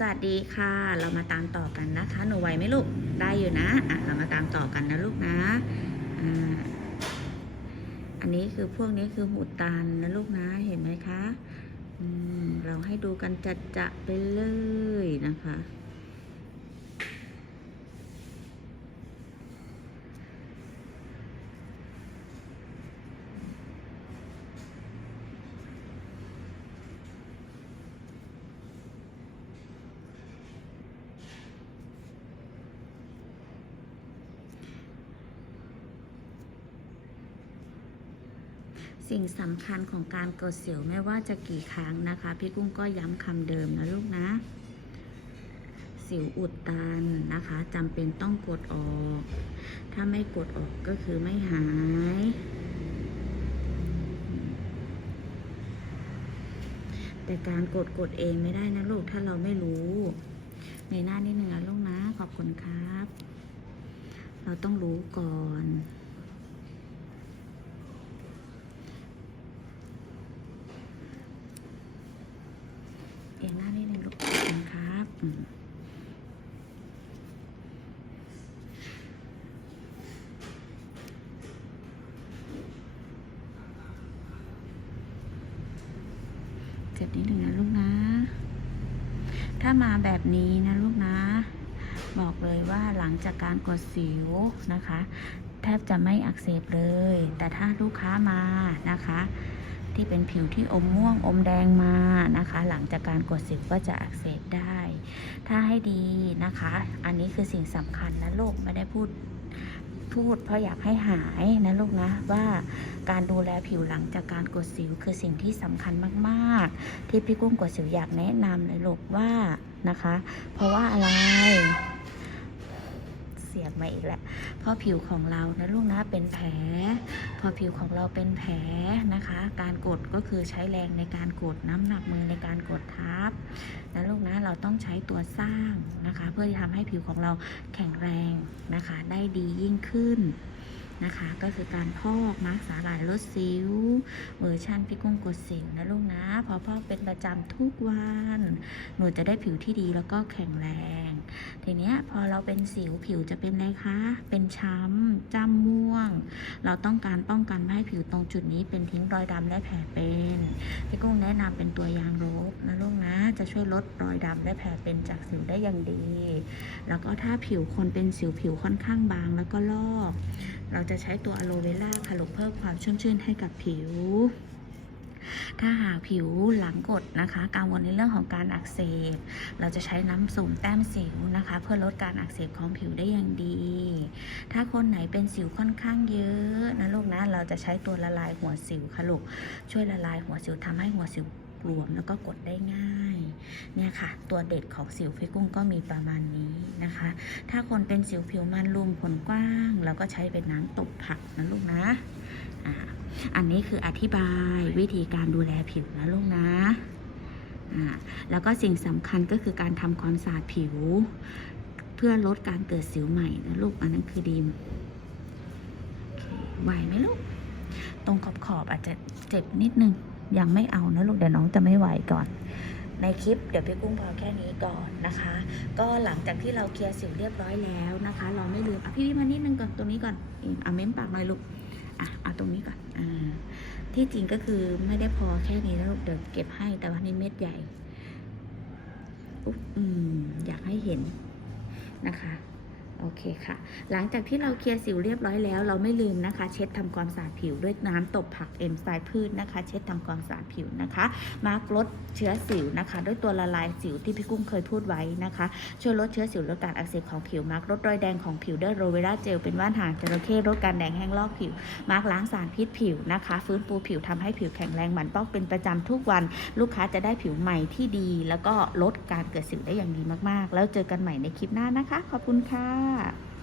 สวัสดีค่ะ เรามาตามต่อกันนะคะ หนูไหวไหมลูก ได้อยู่นะ อะ เรามาตามต่อกันนะลูกนะ อ่า อันนี้คือพวกนี้คือหูตันนะลูกนะ เห็นไหมคะ อืม เราให้ดูกันจัดจะไปเลยนะคะ สิ่งสำคัญของการกดสิวไม่ว่าจะกี่ครั้งนะคะ พี่กุ้งก็ย้ำคำเดิมนะลูกนะ สิวอุดตันนะคะจำเป็นต้องกดออก ถ้าไม่กดออกก็คือไม่หายแต่การกดกดเองไม่ได้นะลูกถ้าเราไม่รู้ในหน้านิดนึงนะลูกนะ ขอบคุณครับ เราต้องรู้ก่อน เอียงหน้านิดนึงลูกขอบคุณครับอืม เจ็บนิดนึงนะลูกนะ ถ้ามาแบบนี้นะลูกนะ บอกเลยว่าหลังจากการกดสิวนะคะ แทบจะไม่อักเสบเลย แต่ถ้าลูกค้ามานะคะ ที่เป็นผิวที่อมม่วงอมแดงมานะคะ หลังจากการกดสิวก็จะอักเสบได้ ถ้าให้ดีนะคะ อันนี้คือสิ่งสำคัญนะลูกไม่ได้พูด พูดเพราะอยากให้หายนะลูกนะว่าการดูแลผิวหลังจากการกดสิวคือสิ่งที่สำคัญมากๆ ที่พี่กุ้งกดสิวอยากแนะนำเลยลูกว่านะคะ เพราะว่าอะไรเสียงมาอีกแล้วเพราะผิวของเรานะลูกนะเป็นแผล พอผิวของเราเป็นแผลนะคะ การกดก็คือใช้แรงในการกดน้ำหนักมือในการกดทับนะลูกนะเราต้องใช้ตัวสร้างนะคะ เพื่อที่ทำให้ผิวของเราแข็งแรงนะคะ ได้ดียิ่งขึ้น นะคะ ก็คือการพอกมาร์กสาหร่ายลดสิวเวอร์ชันพี่กุ้งกดสิวนะลูกนะ พอพอกเป็นประจำทุกวัน หนูจะได้ผิวที่ดีแล้วก็แข็งแรง ทีเนี้ยพอเราเป็นสิวผิวจะเป็นอะไรคะ เป็นช้ำจ้ำม่วง เราต้องการป้องกันไม่ให้ผิวตรงจุดนี้เป็นทิ้งรอยดำและแผลเป็นพี่กุ้งแนะนำเป็นตัวยางลบนะลูกนะ จะช่วยลดรอยดำและแผลเป็นจากสิวได้อย่างดี แล้วก็ถ้าผิวคนเป็นสิวผิวค่อนข้างบางแล้วก็ลอกเราจะใช้ตัวอะโลเวล่าค่ะลูกเพิ่มความชุ่มชื่นให้กับผิว ถ้าหากผิวหลังกดนะคะกังวลในเรื่องของการอักเสบ เราจะใช้น้ำสุ่มแต้มสิวนะคะ เพื่อลดการอักเสบของผิวได้อย่างดี ถ้าคนไหนเป็นสิวค่อนข้างเยอะนะลูกนะเราจะใช้ตัวละลายหัวสิวค่ะลูกช่วยละลายหัวสิวทำให้หัวสิว รวมแล้วก็กดได้ง่าย เนี่ยค่ะ ตัวเด็ดของสิวพี่กุ้งก็มีประมาณนี้นะคะ ถ้าคนเป็นสิวผิวมันรุมผลกว้างเราก็ใช้เป็นน้ำตบผักนะลูกนะอ่าอันนี้คืออธิบายวิธีการดูแลผิวนะลูกนะอ่าแล้วก็สิ่งสำคัญก็คือการทำความสะอาดผิว เพื่อลดการเกิดสิวใหม่นะลูกอันนั้นคือดีมโอเคไหวไหมลูก ตรงขอบขอบๆอาจจะเจ็บนิดนึง ยังไม่เอานะลูกเดี๋ยวน้องจะไม่ไหวก่อน ในคลิปเดี๋ยวพี่กุ้งพอแค่นี้ก่อนนะคะ ก็หลังจากที่เราเคลียร์สิวเรียบร้อยแล้วนะคะ เราไม่ลืมอะพี่พี่มานิดนึงก่อนตรงนี้ก่อนเอาเม้มปากหน่อยลูกอะเอาตรงนี้ก่อนอ่าที่จริงก็คือไม่ได้พอแค่นี้นะลูกเดี๋ยวเก็บให้แต่ว่านี่เม็ดใหญ่อุ๊บอืมอยากให้เห็นนะคะ โอเคค่ะ หลังจากที่เราเคลียร์สิวเรียบร้อยแล้ว เราไม่ลืมนะคะ เช็ดทำความสะอาดผิวด้วยน้ำตบผักเอนไซม์พืชนะคะ เช็ดทำความสะอาดผิวนะคะ มาร์กลดเชื้อสิวนะคะ ด้วยตัวละลายสิวที่พี่กุ้งเคยพูดไว้นะคะ ช่วยลดเชื้อสิวลดการอักเสบของผิว มาร์กลดรอยแดงของผิวด้วยโรเวราเจลเป็นว่านหางจระเข้ลดการแดงแห้งลอกผิว มาร์กล้างสารพิษผิวนะคะ ฟื้นฟูผิวทำให้ผิวแข็งแรงหมันปอกเป็นประจำทุกวัน ลูกค้าจะได้ผิวใหม่ที่ดี แล้วก็ลดการเกิดสิวได้อย่างดีมากๆ แล้วเจอกันใหม่ในคลิปหน้านะคะ ขอบคุณค่ะ